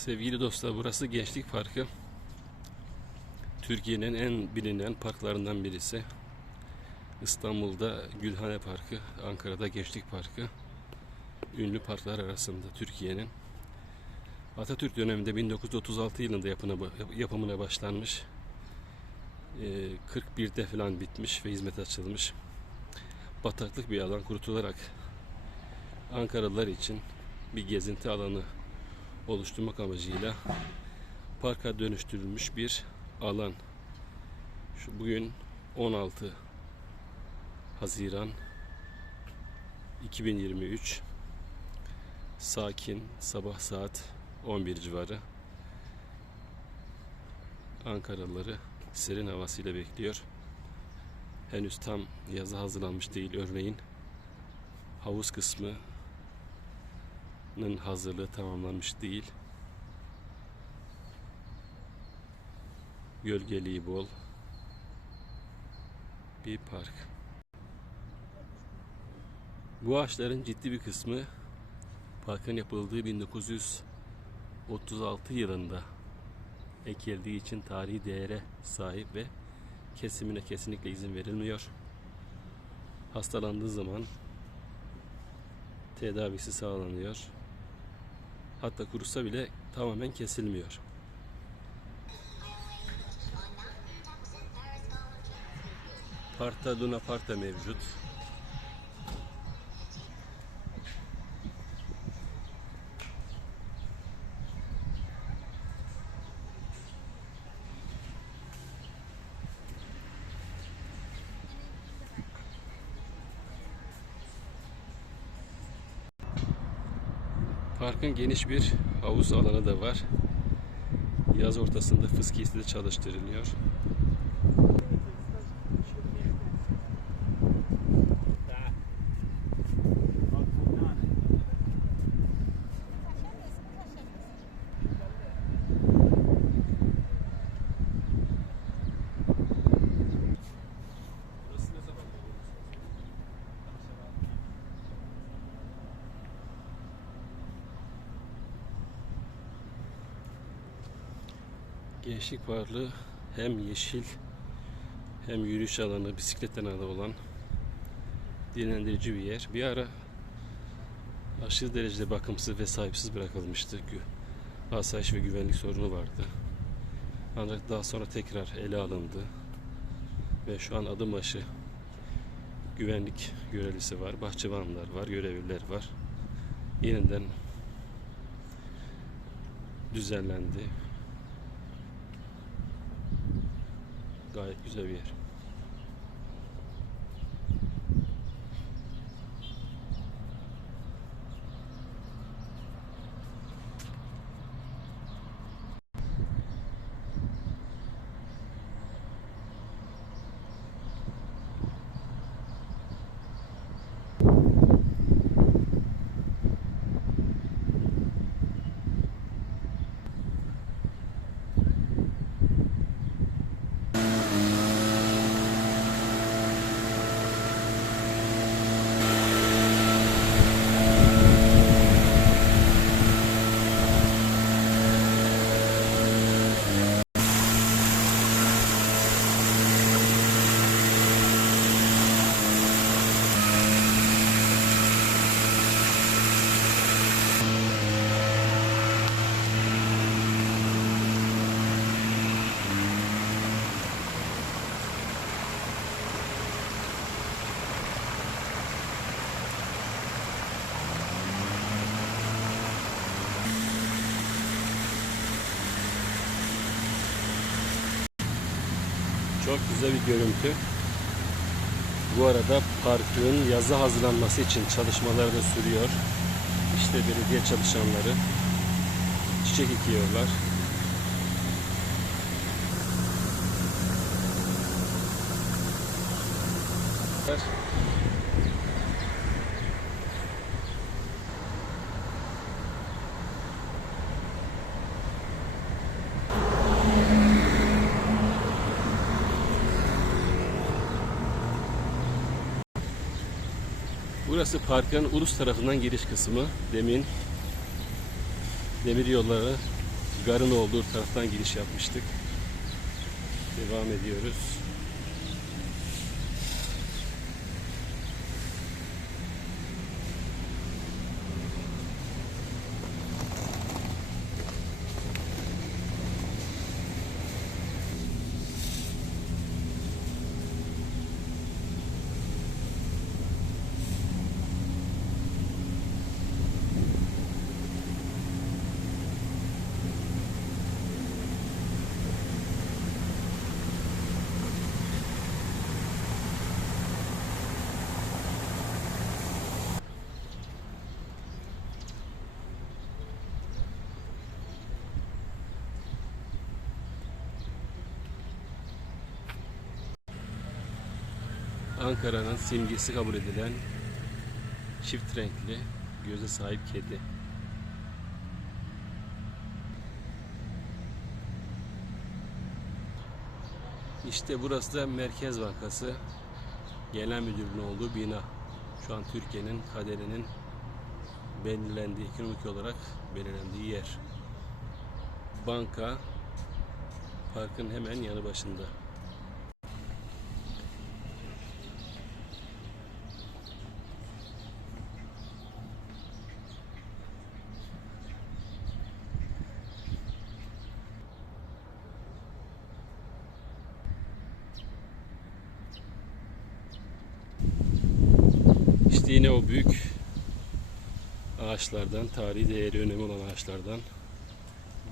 Sevgili dostlar burası Gençlik Parkı. Türkiye'nin en bilinen parklarından birisi. İstanbul'da Gülhane Parkı, Ankara'da Gençlik Parkı. Ünlü parklar arasında Türkiye'nin. Atatürk döneminde 1936 yılında yapımına başlanmış. Ee, 41'de falan bitmiş ve hizmet açılmış. Bataklık bir alan kurutularak Ankaralılar için bir gezinti alanı oluşturmak amacıyla parka dönüştürülmüş bir alan. Şu bugün 16 Haziran 2023 sakin sabah saat 11 civarı Ankaralıları serin havasıyla bekliyor. Henüz tam yaza hazırlanmış değil örneğin. Havuz kısmı hazırlığı tamamlanmış değil. Gölgeliği bol bir park. Bu ağaçların ciddi bir kısmı parkın yapıldığı 1936 yılında ekildiği için tarihi değere sahip ve kesimine kesinlikle izin verilmiyor. Hastalandığı zaman tedavisi sağlanıyor. Hatta kurusa bile tamamen kesilmiyor. Parta Duna Parta mevcut. Parkın geniş bir havuz alanı da var. Yaz ortasında fıskiyesi de çalıştırılıyor. Gençlik Parkı hem yeşil hem yürüyüş alanı, bisiklet alanı olan dinlendirici bir yer. Bir ara aşırı derecede bakımsız ve sahipsiz bırakılmıştı. Asayiş ve güvenlik sorunu vardı. Ancak daha sonra tekrar ele alındı. Ve şu an adım başı güvenlik görevlisi var, bahçıvanlar var, görevliler var. Yeniden düzenlendi. Gayet güzel bir yer. Çok güzel bir görüntü. Bu arada parkın yazı hazırlanması için çalışmalar da sürüyor. İşte belediye çalışanları çiçek ekiyorlar. Thank Burası parkın ulus tarafından giriş kısmı. Demin demir yolları garın olduğu taraftan giriş yapmıştık. Devam ediyoruz. Ankara'nın simgesi kabul edilen çift renkli göze sahip kedi. İşte burası da Merkez Bankası Genel Müdürlüğü'nün olduğu bina. Şu an Türkiye'nin kaderinin belirlendiği, ekonomik olarak belirlendiği yer. Banka parkın hemen yanı başında. İşte yine o büyük ağaçlardan, tarihi değeri önemi olan ağaçlardan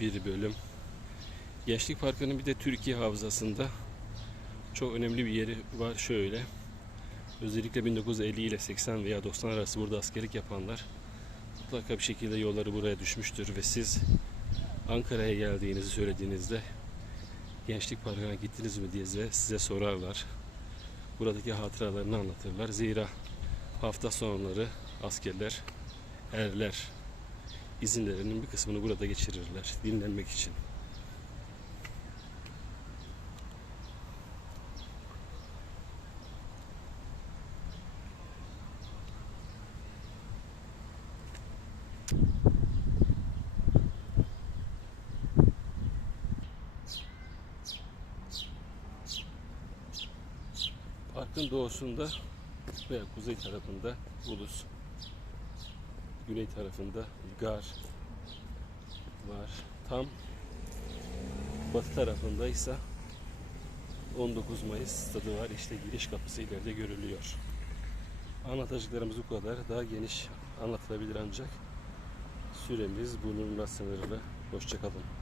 bir bölüm. Gençlik Parkı'nın bir de Türkiye hafızasında çok önemli bir yeri var şöyle. Özellikle 1950 ile 80 veya 90 arası burada askerlik yapanlar mutlaka bir şekilde yolları buraya düşmüştür ve siz Ankara'ya geldiğinizi söylediğinizde Gençlik Parkı'na gittiniz mi diye size sorarlar. Buradaki hatıralarını anlatırlar. Zira hafta sonları askerler, erler izinlerinin bir kısmını burada geçirirler dinlenmek için. Parkın doğusunda veya kuzey tarafında Ulus, güney tarafında Gar var. Tam batı tarafında ise 19 Mayıs stadı var. İşte giriş kapısı ileride görülüyor. Anlatacaklarımız bu kadar. Daha geniş anlatılabilir ancak süremiz bununla sınırlı. Hoşçakalın.